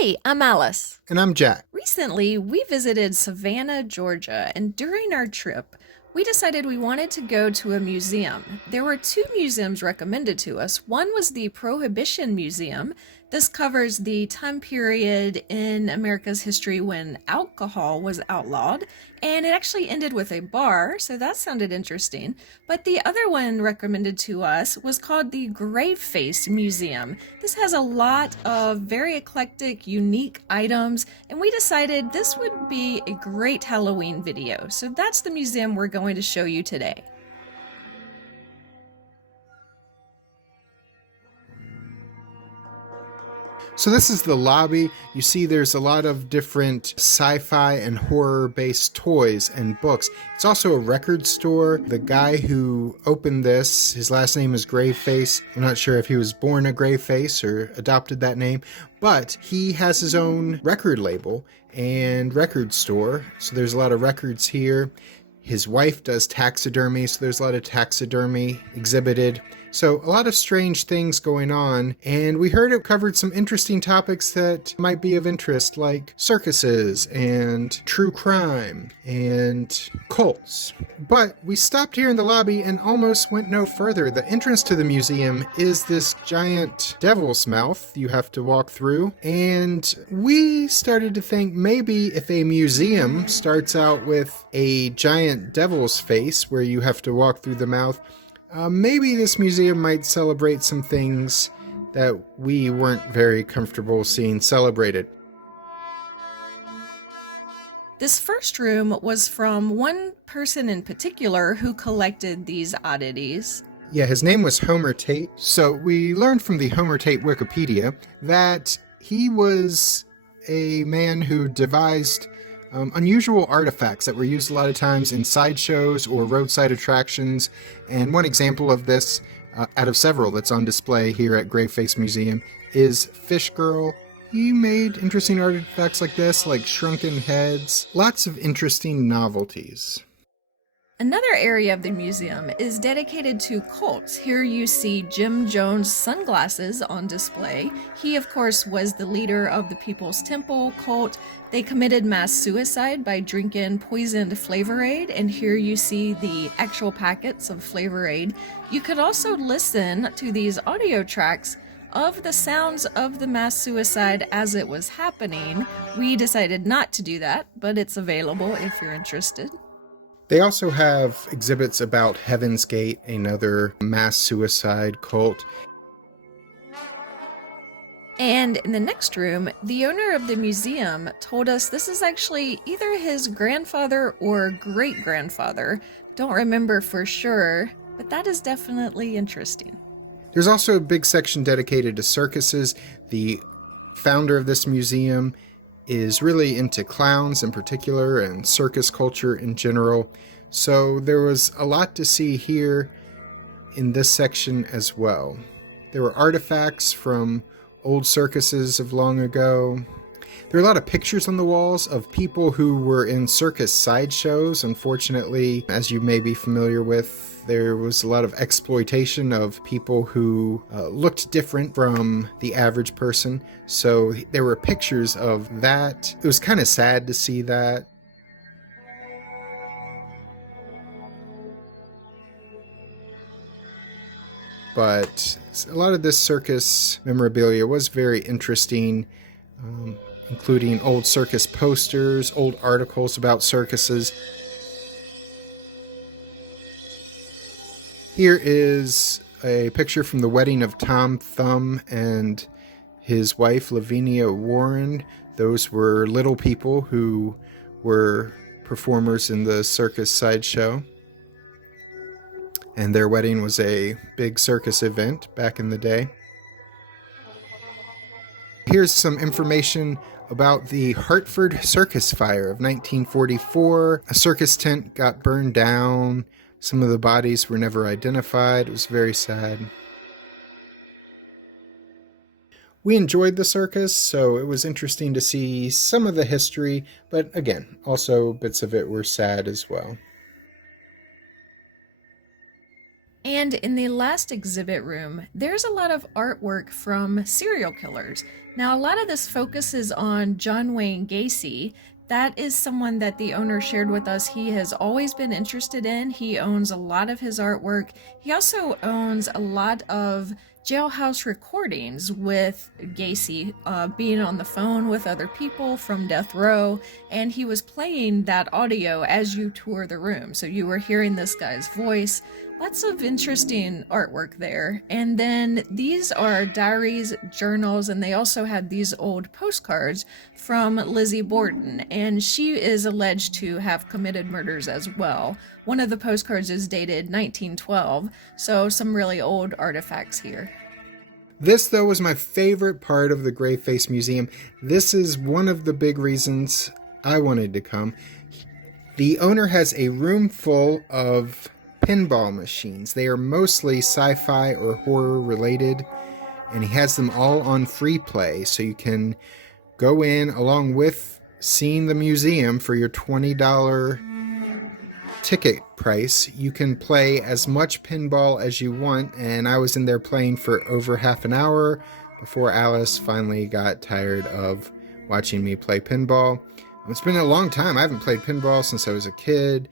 Hey, I'm Alice. And I'm Jack. Recently, we visited Savannah, Georgia, and during our trip, we decided we wanted to go to a museum. There were two museums recommended to us. One was the Prohibition Museum. This covers the time period in America's history when alcohol was outlawed, and it actually ended with a bar, so that sounded interesting. But the other one recommended to us was called the Graveface Museum. This has a lot of very eclectic, unique items, and we decided this would be a great Halloween video. So that's the museum we're going to show you today. So this is the lobby. You see there's a lot of different sci-fi and horror-based toys and books. It's also a record store. The guy who opened this, his last name is Graveface. I'm not sure if he was born a Graveface or adopted that name, but he has his own record label and record store. So there's a lot of records here. His wife does taxidermy, so there's a lot of taxidermy exhibited. So a lot of strange things going on, and we heard it covered some interesting topics that might be of interest, like circuses and true crime and cults. But we stopped here in the lobby and almost went no further. The entrance to the museum is this giant devil's mouth you have to walk through, and we started to think maybe if a museum starts out with a giant devil's face where you have to walk through the mouth, maybe this museum might celebrate some things that we weren't very comfortable seeing celebrated. This first room was from one person in particular who collected these oddities. Yeah, his name was Homer Tate. So we learned from the Homer Tate Wikipedia that he was a man who devised unusual artifacts that were used a lot of times in sideshows or roadside attractions. And one example of this, out of several that's on display here at Graveface Museum, is Fish Girl. He made interesting artifacts like this, like shrunken heads. Lots of interesting novelties. Another area of the museum is dedicated to cults. Here you see Jim Jones' sunglasses on display. He, of course, was the leader of the People's Temple cult. They committed mass suicide by drinking poisoned Flavor Aid, and here you see the actual packets of Flavor Aid. You could also listen to these audio tracks of the sounds of the mass suicide as it was happening. We decided not to do that, but it's available if you're interested. They also have exhibits about Heaven's Gate, another mass suicide cult. And in the next room, the owner of the museum told us this is actually either his grandfather or great-grandfather. Don't remember for sure, but that is definitely interesting. There's also a big section dedicated to circuses. The founder of this museum is really into clowns in particular and circus culture in general. So there was a lot to see here in this section as well. There were artifacts from old circuses of long ago. There are a lot of pictures on the walls of people who were in circus sideshows. Unfortunately, as you may be familiar with, there was a lot of exploitation of people who looked different from the average person. So there were pictures of that. It was kind of sad to see that. But a lot of this circus memorabilia was very interesting, including old circus posters, old articles about circuses. Here is a picture from the wedding of Tom Thumb and his wife Lavinia Warren. Those were little people who were performers in the circus sideshow. And their wedding was a big circus event back in the day. Here's some information about the Hartford Circus Fire of 1944. A circus tent got burned down. Some of the bodies were never identified. It was very sad. We enjoyed the circus, so it was interesting to see some of the history, but again, also bits of it were sad as well. And in the last exhibit room, there's a lot of artwork from serial killers. Now, a lot of this focuses on John Wayne Gacy. That is someone that the owner shared with us he has always been interested in. He owns a lot of his artwork. He also owns a lot of jailhouse recordings with Gacy being on the phone with other people from death row, and he was playing that audio as you tour the room. So you were hearing this guy's voice. Lots of interesting artwork there. And then these are diaries, journals, and they also had these old postcards from Lizzie Borden. And she is alleged to have committed murders as well. One of the postcards is dated 1912, so some really old artifacts here. This, though, was my favorite part of the Graveface Museum. This is one of the big reasons I wanted to come. The owner has a room full of pinball machines. They are mostly sci-fi or horror related, and he has them all on free play, so you can go in along with seeing the museum for your $20 ticket price. You can play as much pinball as you want, and I was in there playing for over half an hour before Alice finally got tired of watching me play pinball. It's been a long time. I haven't played pinball since I was a kid.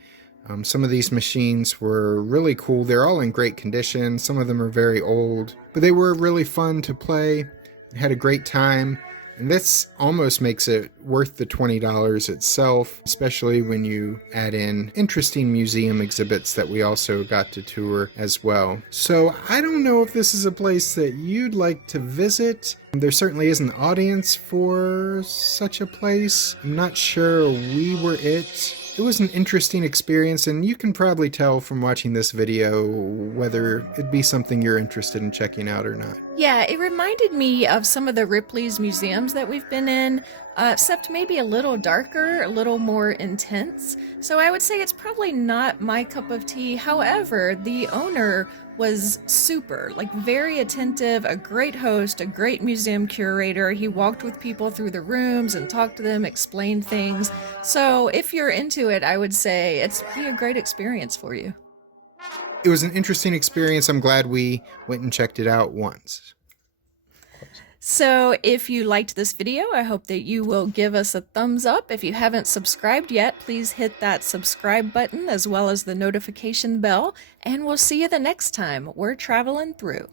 Some of these machines were really cool. They're all in great condition. Some of them are very old, but they were really fun to play. I had a great time. And this almost makes it worth the $20 itself, especially when you add in interesting museum exhibits that we also got to tour as well. So I don't know if this is a place that you'd like to visit. There certainly is an audience for such a place. I'm not sure we were it. It was an interesting experience, and you can probably tell from watching this video whether it'd be something you're interested in checking out or not. Yeah, it reminded me of some of the Ripley's museums that we've been in, except maybe a little darker, a little more intense. So I would say it's probably not my cup of tea. However, the owner was super, like very attentive, a great host, a great museum curator. He walked with people through the rooms and talked to them, explained things. So if you're into it, I would say it's be a great experience for you. It was an interesting experience. I'm glad we went and checked it out once. So if you liked this video, I hope that you will give us a thumbs up. If you haven't subscribed yet, please hit that subscribe button as well as the notification bell, and we'll see you the next time we're traveling through.